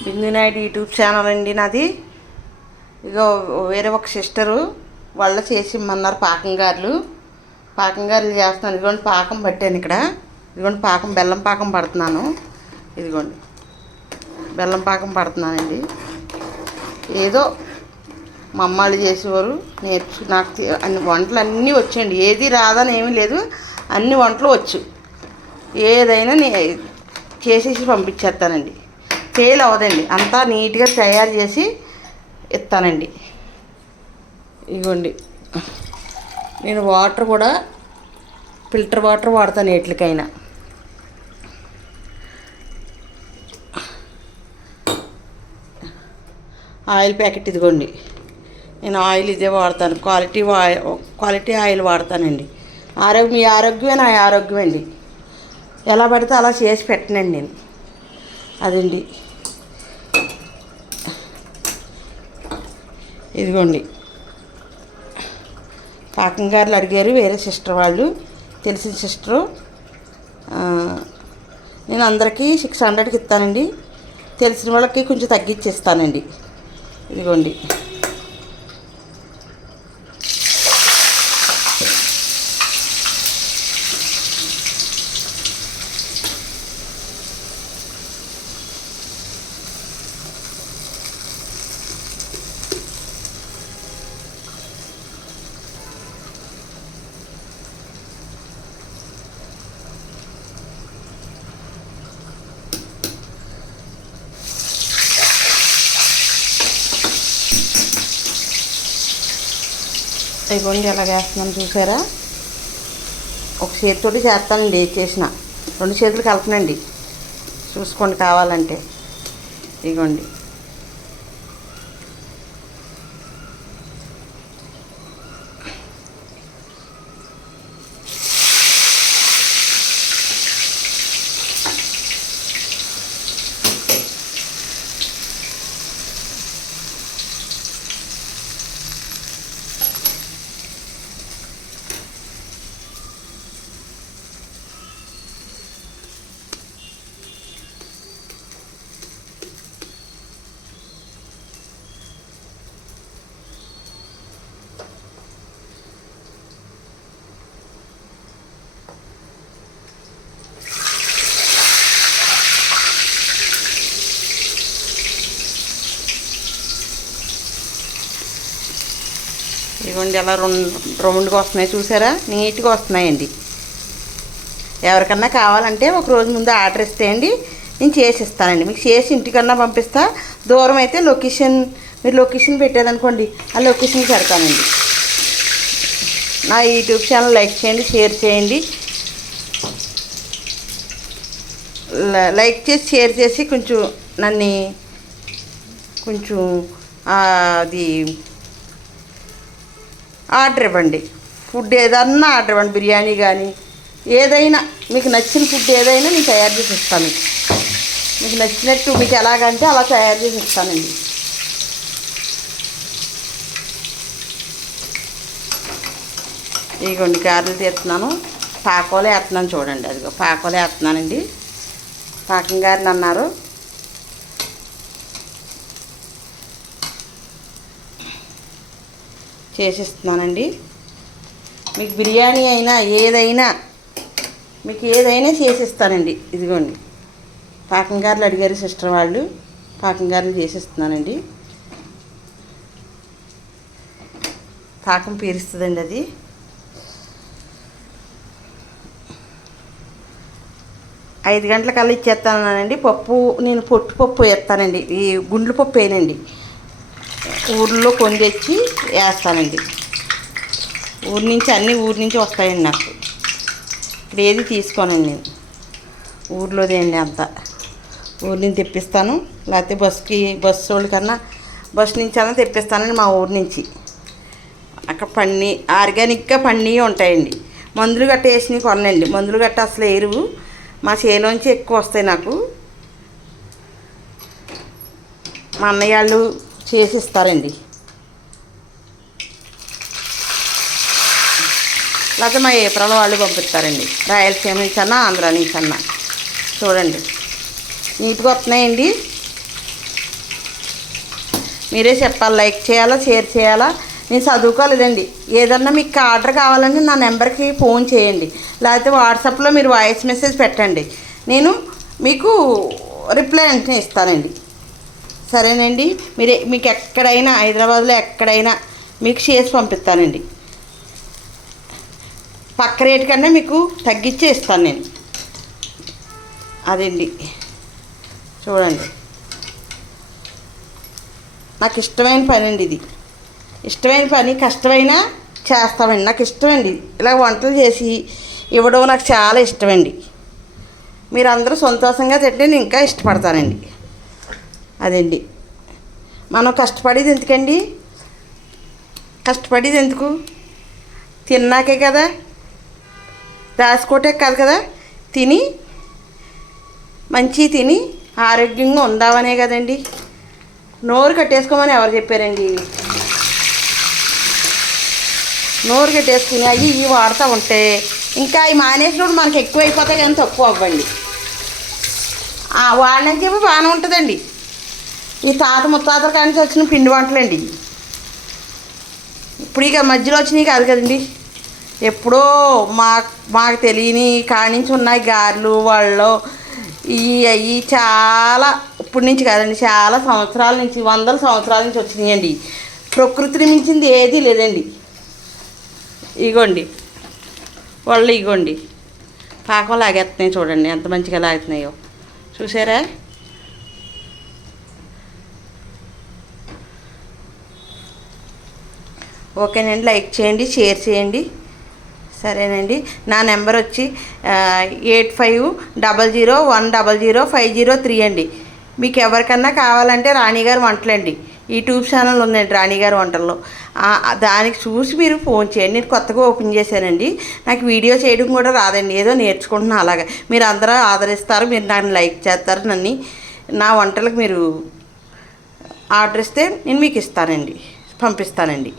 బిందు Naidu YouTube channel అండి నాది. ఇగో వేరే ఒక సిస్టరు వాళ్ళ చేసి ఇమ్మన్నారు పాకం గారెలు చేస్తున్నాను. ఇదిగోండి పాకం పట్టాను ఇక్కడ. ఇదిగోండి పాకం, బెల్లం పాకం పడుతున్నాను. ఇదిగోండి బెల్లం పాకం పడుతున్నానండి. ఏదో మా అమ్మాళ్ళు చేసేవారు నాకు అన్ని వంటలు అన్నీ వచ్చండి. ఏది రాదని ఏమీ లేదు, అన్ని వంటలు వచ్చు. ఏదైనా చేసేసి పంపించేస్తానండి. ఫెయిల్ అవ్వదండి, అంతా నీట్గా తయారు చేసి ఇస్తానండి. ఇదిగోండి నేను వాటర్ కూడా ఫిల్టర్ వాటర్ వాడతాను ఎట్లకైనా. ఆయిల్ ప్యాకెట్ ఇదిగోండి, నేను ఆయిల్ ఇదే వాడతాను. Quality oil వాడతానండి. మీ ఆరోగ్యమే నా ఆరోగ్యం అండి. ఎలా పడితే అలా చేసి పెట్టనండి నేను. అదండి ఇదిగోండి పాకం గారులు అడిగారు వేరే సిస్టర్ వాళ్ళు, తెలిసిన సిస్టరు. నేను అందరికీ 600కి ఇస్తానండి. తెలిసిన వాళ్ళకి కొంచెం తగ్గించి ఇస్తానండి. ఇదిగోండి ఇదిగోండి ఎలా వేస్తున్నాను చూసారా. ఒక చేతితోటి చేస్తానండి, ఏది చేసిన 2 చేతులు కలపనండి. చూసుకోండి కావాలంటే. ఇదిగోండి ఇదిగోండి ఎలా రౌండ్గా వస్తున్నాయి చూసారా, నీట్గా వస్తున్నాయండి. ఎవరికన్నా కావాలంటే ఒక రోజు ముందు ఆర్డర్ ఇస్తే అండి నేను చేసి ఇస్తానండి. మీకు చేసి ఇంటికన్నా పంపిస్తా. దూరం అయితే మీరు లొకేషన్ పెట్టేదనుకోండి, ఆ లొకేషన్ పెడతానండి. నా యూట్యూబ్ ఛానల్ లైక్ చేయండి, షేర్ చేయండి. లైక్ చేసి షేర్ చేసి కొంచెం అది ఆర్డర్ ఇవ్వండి. ఫుడ్ ఏదన్నా ఆర్డర్ ఇవ్వండి, బిర్యానీ కానీ ఏదైనా మీకు నచ్చిన ఫుడ్ ఏదైనా నేను తయారు చేసి ఇస్తాను. మీకు నచ్చినట్టు మీకు ఎలాగంటే అలా తయారు చేసి ఇస్తానండి. ఇదిగోండి గారెలు తీస్తున్నాను, పాకోలే వేస్తున్నాను చూడండి. అదిగో పాకోలే వేస్తున్నానండి. పాకం గారిని అన్నారు. చేసిస్తున్నానండి. మీకు బిర్యానీ అయినా మీకు ఏదైనా చేసిస్తానండి. ఇదిగోండి పాకం గారెలు అడిగారు సిస్టర్ వాళ్ళు, పాకం గారెలు చేసిస్తున్నానండి. పాకం పీరుస్తుందండి అది. ఐదు గంటలకల్లా ఇచ్చేస్తానండి. పప్పు నేను పొట్టు పప్పు వేస్తానండి, ఈ గుండ్లు పప్పు వేయనండి. ఊర్లో కొని తెచ్చి వేస్తానండి. ఊరి నుంచి వస్తాయండి నాకు. ఇప్పుడు ఏది తీసుకోనండి నేను, ఊర్లోదే అండి అంతా. ఊరి నుంచి తెప్పిస్తాను, లేకపోతే బస్సు వాళ్ళకన్నా బస్సు నుంచి అన్నా తెప్పిస్తానండి మా ఊరి నుంచి. అక్కడ ఆర్గానిక్గా ఉంటాయండి. మందులు గట్ట వేసినవి కొనండి. మందులు గట్ట అసలు ఎరువు మా చేలోంచి ఎక్కువ వస్తాయి నాకు. మా అన్నయ్య వాళ్ళు చేసిస్తారండి. లేకపోతే మా ఏప్రిల్ వాళ్ళు పంపిస్తారండి, రాయలసీమ నుంచి ఆంధ్ర నుంచి చూడండి నీట్గా వస్తున్నాయండి. మీరే చెప్పాలి, లైక్ చేయాలా, షేర్ చేయాలా. నేను చదువుకోలేదండి. ఏదన్నా మీకు ఆర్డర్ కావాలంటే నా నెంబర్కి ఫోన్ చేయండి, లేకపోతే వాట్సాప్లో మీరు వాయిస్ మెసేజ్ పెట్టండి. నేను మీకు రిప్లై వెంటనే ఇస్తానండి. సరేనండి. మీకు ఎక్కడైనా హైదరాబాద్లో ఎక్కడైనా మీకు చేసి పంపిస్తానండి. పక్క రేటు కన్నా మీకు తగ్గించే ఇస్తాను నేను. అదండి, చూడండి. నాకు ఇష్టమైన పని అండి ఇది. ఇష్టమైన పని కష్టమైనా చేస్తామండి. నాకు ఇష్టమండి ఇలా వంటలు చేసి ఇవ్వడం. నాకు చాలా ఇష్టమండి. మీరు అందరూ సంతోషంగా తింటే నేను ఇంకా ఇష్టపడతానండి. అదండి, మనం కష్టపడేది ఎందుకండి? కష్టపడేది ఎందుకు? తిన్నాకే కదా, దాచుకోటే కాదు కదా. తిని మంచి తిని ఆరోగ్యంగా ఉందామనే కదండి. నోరు కట్టేసుకోమని ఎవరు చెప్పారండి? నోరు కట్టేసుకుని అవి ఇవి వాడుతూ ఉంటే ఇంకా అవి మానేసినప్పుడు మనకి ఎక్కువ అయిపోతాయి కానీ తక్కువ అవ్వండి. వాడినాకేమో బాగానే ఉంటుందండి. ఈ తాత ముత్తాతల కానీ వచ్చిన పిండి వంటలండి. ఇప్పుడు ఇక మధ్యలో వచ్చినాయి కాదు కదండి. ఎప్పుడో మాకు తెలియని కానించి ఉన్నాయి గారెలు వాళ్ళు అవి చాలా ఇప్పటి నుంచి కాదండి, చాలా సంవత్సరాల నుంచి, వందల సంవత్సరాల నుంచి వచ్చినాయండి. ప్రకృతిని మించింది ఏదీ లేదండి. ఇగోండి వాళ్ళు, ఇగోండి పాకం లాగేస్తున్నాయి. చూడండి ఎంత మంచిగా లాగుతున్నాయో, చూసారా? ఓకేనండి, లైక్ చేయండి, షేర్ చేయండి. సరేనండి. నా నెంబర్ వచ్చి 8500100503 అండి. మీకు ఎవరికన్నా కావాలంటే రాణిగారు వంటలండి. యూట్యూబ్ ఛానల్ ఉందండి రాణిగారు వంటల్లో. దానికి చూసి మీరు ఫోన్ చేయండి. నేను కొత్తగా ఓపెన్ చేశానండి. నాకు వీడియో చేయడం కూడా రాదండి, ఏదో నేర్చుకుంటున్నా. అలాగా మీరు అందరూ ఆదరిస్తారు, మీరు నన్ను లైక్ చేస్తారు. నా వంటలకు మీరు ఆర్డర్ ఇస్తే నేను మీకు ఇస్తానండి, పంపిస్తానండి.